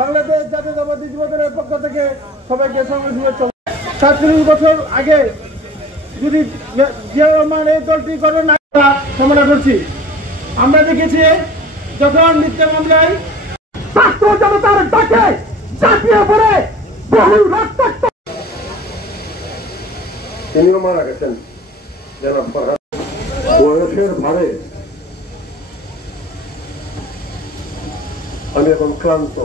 বাংলাদেশ জাতীয়তাবাদী যুবদলের পক্ষ থেকে সবাইকে শুভেচ্ছা। 47 বছর আগে যদি জিয়াউর রহমান এই দলটি করেন কামনা করছি। আমরা দেখেছি যখন মিথ্যা মামলায় ছাত্র জনতার ডাকে ঝাঁপিয়ে পড়ে বহু রক্তাক্ত, তিনিও মারা গেছেন। জনাব ফরহাদ বয়সের ভারে আমি এখন ক্লান্ত।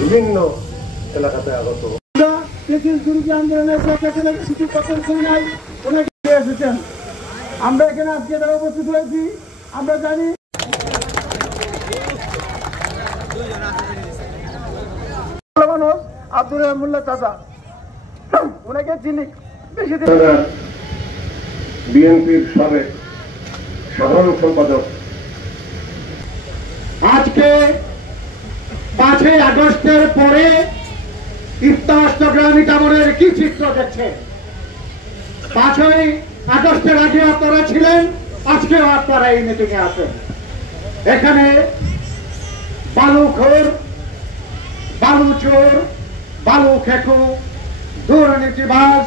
বিভিন্ন এলাকাতে আগত আন্দোলনের এসেছেন। আমরা এখানে আজকে যারা উপস্থিত হয়েছি, আমরা জানি আব্দুল রহমুল্লাহ চাচা, ওনাকে চিনি বেশি দিন। বিএনপির সাবেক সাধারণ সম্পাদক। আজকে 5ই আগস্টের পরে ইফতার চট্টগ্রাম ইটামনের কি চিত্র দেখছে? 5ই আগস্টের আগে আপনারা ছিলেন, আজকেও আপনারা এই মিটিং এ আছেন। এখানে বালুখোর, বালু চোর, বালু খেকু, দুর্নীতিবাজ